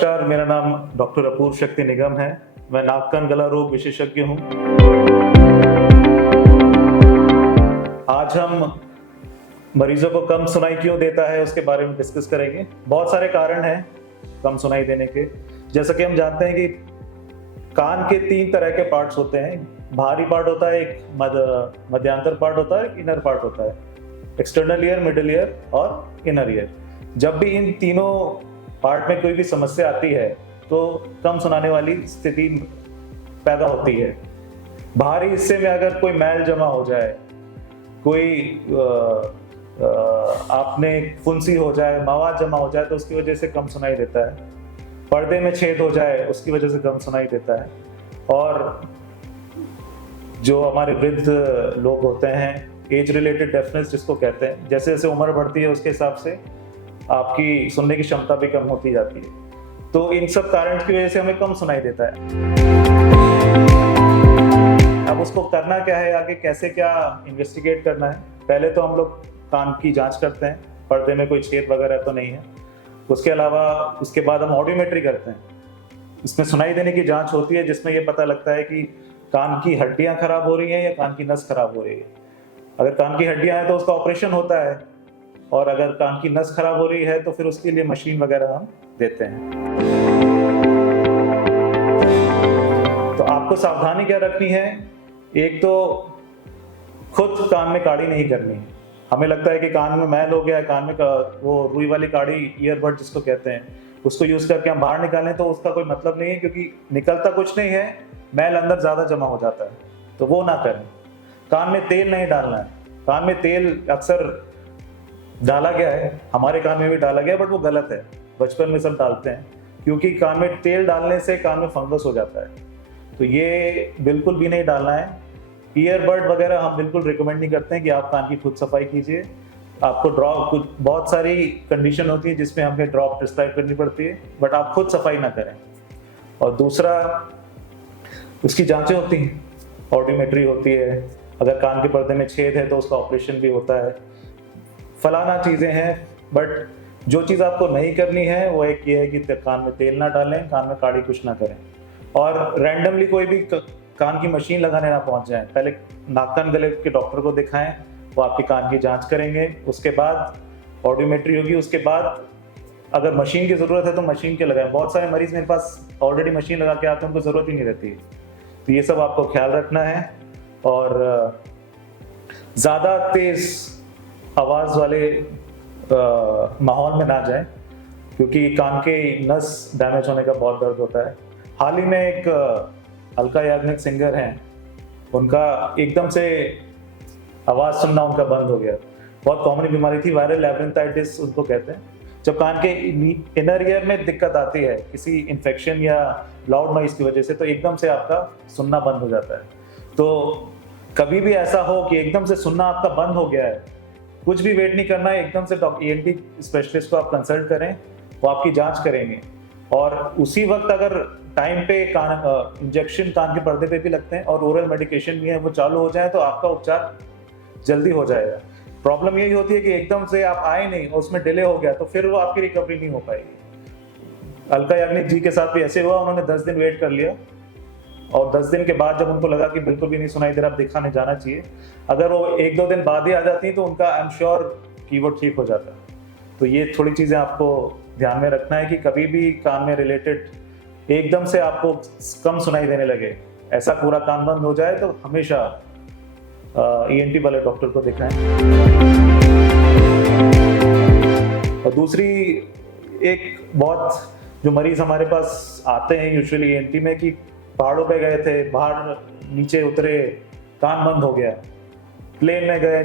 नमस्कार, मेरा नाम डॉक्टर अपूर्व शक्ति निगम है। मैं नाक कान गला रोग विशेषज्ञ हूँ। आज हम मरीजों को कम सुनाई क्यों देता है उसके बारे में डिस्कस करेंगे। बहुत सारे कारण हैं कम सुनाई देने के। जैसा कि हम जानते हैं कि कान के 3 तरह के पार्ट्स होते हैं। बाहरी पार्ट होता है, एक मध्यांतर पार्ट होता है, इनर पार्ट होता है, एक्सटर्नल ईयर, मिडिल ईयर और इनर ईयर। जब भी इन तीनों पार्ट में कोई भी समस्या आती है तो कम सुनाने वाली स्थिति पैदा होती है। बाहरी हिस्से में अगर कोई मैल जमा हो जाए, कोई आपने फुंसी हो जाए, मवाद जमा हो जाए तो उसकी वजह से कम सुनाई देता है। पर्दे में छेद हो जाए उसकी वजह से कम सुनाई देता है। और जो हमारे वृद्ध लोग होते हैं, एज रिलेटेड डेफनेस जिसको कहते हैं, जैसे जैसे उम्र बढ़ती है उसके हिसाब से आपकी सुनने की क्षमता भी कम होती जाती है। तो इन सब कारण की वजह से हमें कम सुनाई देता है। अब उसको करना क्या है, आगे कैसे क्या इन्वेस्टिगेट करना है। पहले तो हम लोग कान की जांच करते हैं, पर्दे में कोई छेद वगैरह तो नहीं है। उसके अलावा उसके बाद हम ऑडियोमेट्री करते हैं। इसमें सुनाई देने की जांच होती है जिसमें यह पता लगता है कि कान की हड्डियां खराब हो रही हैं या कान की नस खराब हो रही है। अगर कान की हड्डियां हैं तो उसका ऑपरेशन होता है, और अगर कान की नस खराब हो रही है तो फिर उसके लिए मशीन वगैरह हम देते हैं। तो आपको सावधानी क्या रखनी है, एक तो खुद कान में काड़ी नहीं करनी है। हमें लगता है कि कान में मैल हो गया है, कान में वो रुई वाली काड़ी, ईयरबड जिसको कहते हैं, उसको यूज करके हम बाहर निकालें तो उसका कोई मतलब नहीं है, क्योंकि निकलता कुछ नहीं है, मैल अंदर ज्यादा जमा हो जाता है। तो वो ना करें। कान में तेल नहीं डालना है। कान में तेल अक्सर डाला गया है, हमारे कान में भी डाला गया है, बट वो गलत है। बचपन में सब डालते हैं, क्योंकि कान में तेल डालने से कान में फंगस हो जाता है। तो ये बिल्कुल भी नहीं डालना है। ईयरबड वगैरह हम बिल्कुल रिकमेंड नहीं करते हैं कि आप कान की खुद सफाई कीजिए। आपको ड्रॉप, कुछ बहुत सारी कंडीशन होती है जिसमें हमें ड्रॉप प्रिस्क्राइब करनी पड़ती है, बट आप खुद सफाई ना करें। और दूसरा, उसकी जांचें होती हैं, ऑडियोमेट्री होती है। अगर कान के पर्दे में छेद है तो उसका ऑपरेशन भी होता है। फलाना चीजें हैं, बट जो चीज आपको नहीं करनी है वो एक ये है कि कान में तेल ना डालें, कान में काड़ी कुछ ना करें, और रैंडमली कोई भी कान की मशीन लगाने ना पहुंच जाएं। पहले नाक कान गले के डॉक्टर को दिखाएं, वो आपकी कान की जांच करेंगे, उसके बाद ऑडियोमेट्री होगी, उसके बाद अगर मशीन की जरूरत है तो मशीन के लगाएं। बहुत सारे मरीज मेरे पास ऑलरेडी मशीन लगा के आते हैं, उनको जरूरत ही नहीं रहती है। तो ये सब आपको ख्याल रखना है, और ज्यादा तेज आवाज वाले माहौल में ना जाएं, क्योंकि कान के नस डैमेज होने का बहुत दर्द होता है। हाल ही में एक अलका याग्निक सिंगर हैं, उनका एकदम से आवाज सुनना उनका बंद हो गया। बहुत कॉमन बीमारी थी, वायरल लैब्रिंथाइटिस उनको कहते हैं। जब कान के इनर ईयर में दिक्कत आती है किसी इन्फेक्शन या लाउड नॉइज की वजह से, तो एकदम से आपका सुनना बंद हो जाता है। तो कभी भी ऐसा हो कि एकदम से सुनना आपका बंद हो गया है, कुछ भी वेट नहीं करना है, एकदम से ENT स्पेशलिस्ट को आप कंसल्ट करें, वो आपकी जांच करेंगे। और उसी वक्त अगर टाइम पे कान इंजेक्शन कान के पर्दे पे भी लगते हैं और ओरल मेडिकेशन भी है, वो चालू हो जाए तो आपका उपचार जल्दी हो जाएगा। प्रॉब्लम यही होती है कि एकदम से आप आए नहीं और उसमें डिले हो गया तो फिर वो आपकी रिकवरी नहीं हो पाएगी। अलका याग्निक जी के साथ भी ऐसे हुआ, उन्होंने 10 दिन वेट कर लिया, और 10 दिन के बाद जब उनको लगा कि बिल्कुल भी नहीं सुनाई दे रहा, अब दिखाने जाना चाहिए। अगर वो 1-2 दिन बाद ही आ जाती तो उनका आई एम श्योर कि वो ठीक हो जाता। तो ये थोड़ी चीजें आपको ध्यान में रखना है कि कभी भी कान में रिलेटेड एकदम से आपको कम सुनाई देने लगे, ऐसा पूरा कान बंद हो जाए, तो हमेशा ENT वाले डॉक्टर को दिखाएं। और दूसरी, एक बहुत जो मरीज हमारे पास आते हैं यूजुअली ENT में, कि पहाड़ों पे गए थे, बाहर नीचे उतरे, कान बंद हो गया। प्लेन में गए,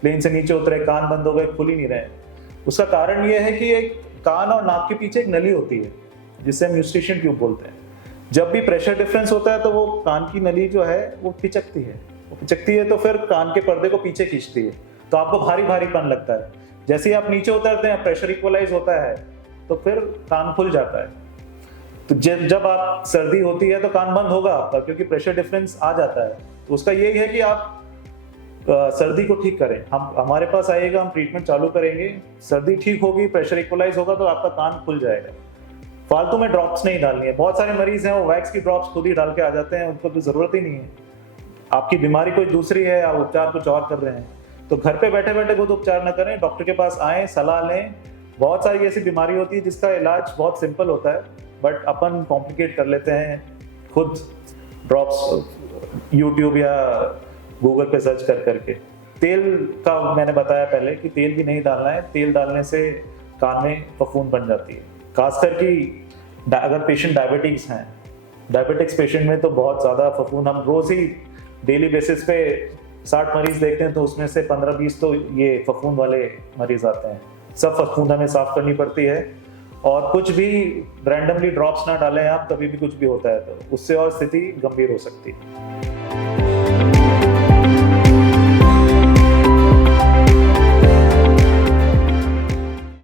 प्लेन से नीचे उतरे, कान बंद हो गए, खुल ही नहीं रहे। उसका कारण ये है कि एक कान और नाक के पीछे एक नली होती है जिसे हम यूस्टेशियन ट्यूब बोलते हैं। जब भी प्रेशर डिफरेंस होता है तो वो कान की नली जो है वो पिचकती है। वो पिचकती है तो फिर कान के पर्दे को पीछे खींचती है, तो आपको भारी भारीपन लगता है। जैसे ही आप नीचे उतरते हैं, प्रेशर इक्वलाइज होता है, तो फिर कान खुल जाता है। तो जब आप सर्दी होती है तो कान बंद होगा आपका, क्योंकि प्रेशर डिफरेंस आ जाता है। तो उसका यही है कि आप सर्दी को ठीक करें। हम हमारे पास आइएगा, हम ट्रीटमेंट चालू करेंगे, सर्दी ठीक होगी, प्रेशर इक्वलाइज होगा तो आपका कान खुल जाएगा। फालतू में ड्रॉप्स नहीं डालनी है। बहुत सारे मरीज हैं वो वैक्स की ड्रॉप्स खुद ही डाल के आ जाते हैं, उनको तो जरूरत ही नहीं है। आपकी बीमारी कोई दूसरी है, आप उपचार कुछ और कर रहे हैं, तो घर पे बैठे बैठे खुद उपचार ना करें, डॉक्टर के पास आएँ, सलाह लें। बहुत सारी ऐसी बीमारी होती है जिसका इलाज बहुत सिंपल होता है, बट अपन कॉम्प्लिकेट कर लेते हैं खुद ड्रॉप्स यूट्यूब या गूगल पे सर्च कर करके। तेल का मैंने बताया पहले कि तेल भी नहीं डालना है, तेल डालने से कान में फफूंद बन जाती है। खासकर कि अगर पेशेंट डायबिटिक्स हैं, डायबिटिक्स पेशेंट में तो बहुत ज़्यादा फफूंद, हम रोज़ ही डेली बेसिस पे 60 मरीज देखते हैं तो उसमें से 15-20 तो ये फफूंद वाले मरीज आते हैं। सब फफूंद हमें साफ करनी पड़ती है, और कुछ भी रैंडमली ड्रॉप्स ना डालें आप, कभी भी कुछ भी होता है तो उससे और स्थिति गंभीर हो सकती है।